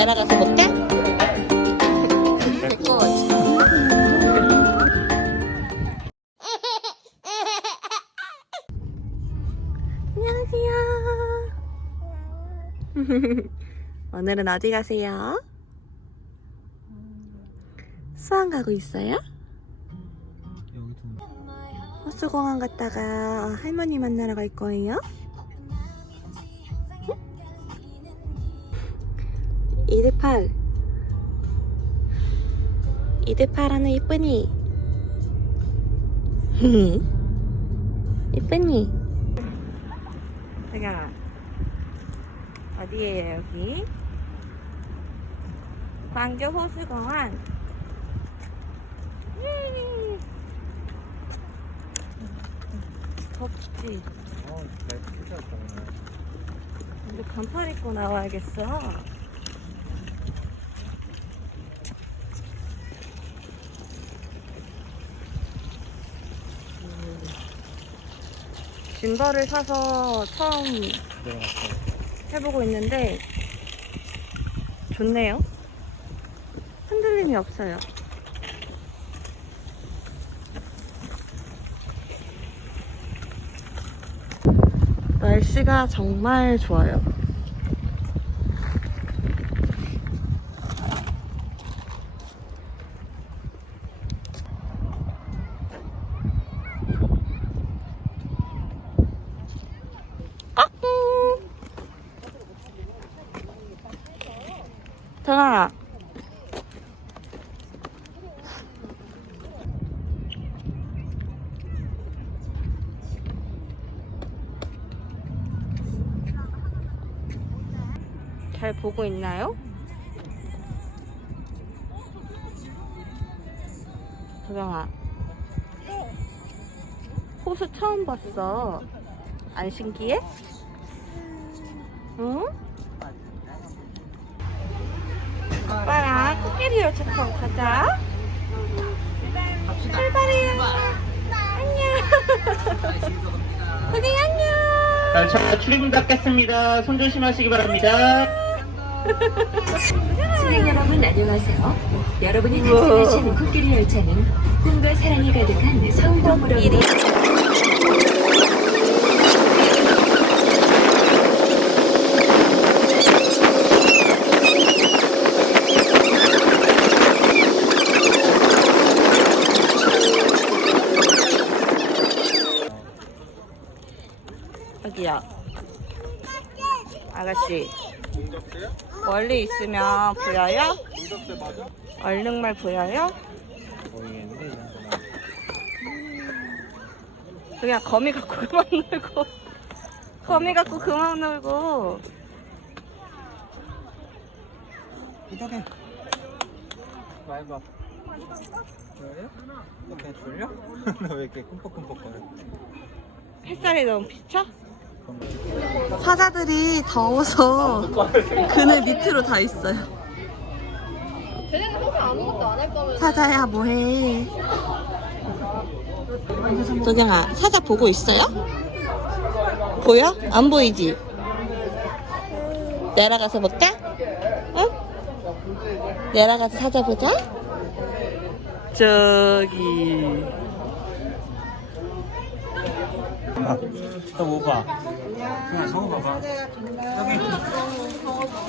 내려가서? 됐고. 안녕하세요. 오늘은 어디 가세요? 수원 가고 있어요? 호수공원 갔다가 할머니 만나러 갈 거예요? 이대팔 이대팔 하는 이쁜이 이쁜이 그냥 어디에요 여기? 광교 호수공원 예. 덥지 어, 날 피자 먹네. 근데 반팔 입고 나와야겠어. 짐벌을 사서 처음. 해보고 있는데 좋네요. 흔들림이 없어요. 날씨가 정말 좋아요. 까꿍! 전아. 잘 보고 있나요? 도경아. 호수 처음 봤어. 안 신기해? 응? 아빠랑 코끼리 열차 타고 가자. 출발해요. 안녕. 고객 안녕. 자, 출입문 닫겠습니다. 손 조심하시기 바랍니다. 승객 여러분 안녕하세요. 여러분이 탑승하신 코끼리 열차는 꿈과 사랑이 가득한 서울 동물원으로 여기야. 아가씨. 멀리 있으면 보여요? 얼룩말 보여요? 그냥 거미 갖고 그만 놀고. 거미 갖고 그만 놀고. 이덕해. 말봐. 너 그냥 졸려? 너 왜 이렇게 꿈뻑꿈뻑거려? 햇살이 너무 비쳐? 사자들이 더워서 그늘 밑으로 다 있어요. 사자야 뭐해? 도경아 사자 보고 있어요? 보여? 안 보이지? 내려가서 볼까? 응? 내려가서 사자 보자. 저기. 너뭐 봐? 그냥 서우 봐봐. 저기.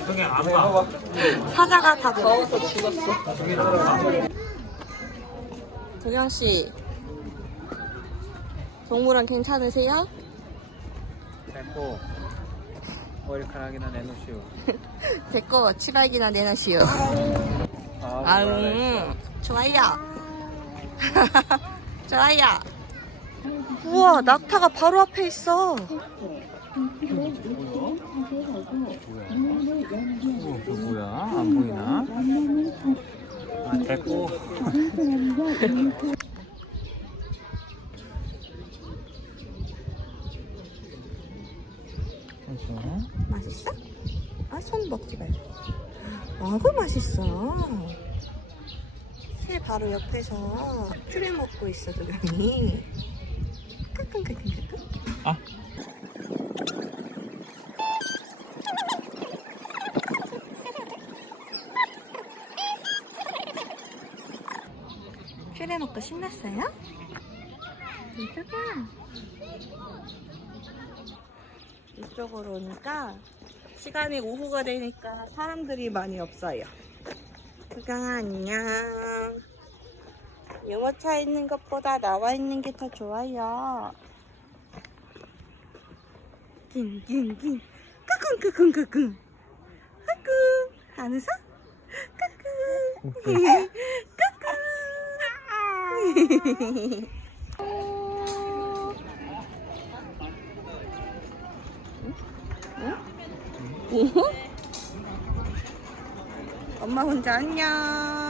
저기 안 봐. 사자가 다 더워서 죽었어. 저기 안 봐. 도경 씨, 동물원 괜찮으세요? 됐고. 머리카락이나 내놓으시오. 제거 치발기나 내놔시오. 아, 아응, 좋아요. 좋아요. 우와, 낙타가 바로 앞에 있어. 뭐야? 어, 그 뭐야? 안 보이나? 아, 됐고. 맛있어? 아, 손 먹지 말고. 아구 맛있어. 새 바로 옆에서 쭈레 먹고 있어, 도경이. 깔끔깔끔깔끔? 아. 퓨레 먹고 신났어요? 이쪽아 이쪽으로 오니까 시간이 오후가 되니까 사람들이 많이 없어요. 그강아 안녕 유모차 있는 것보다 나와 있는 게 더 좋아요. 낑낑낑 까꿍 까꿍 안 웃어? 까꿍 까꿍 응? 엄마 혼자 안녕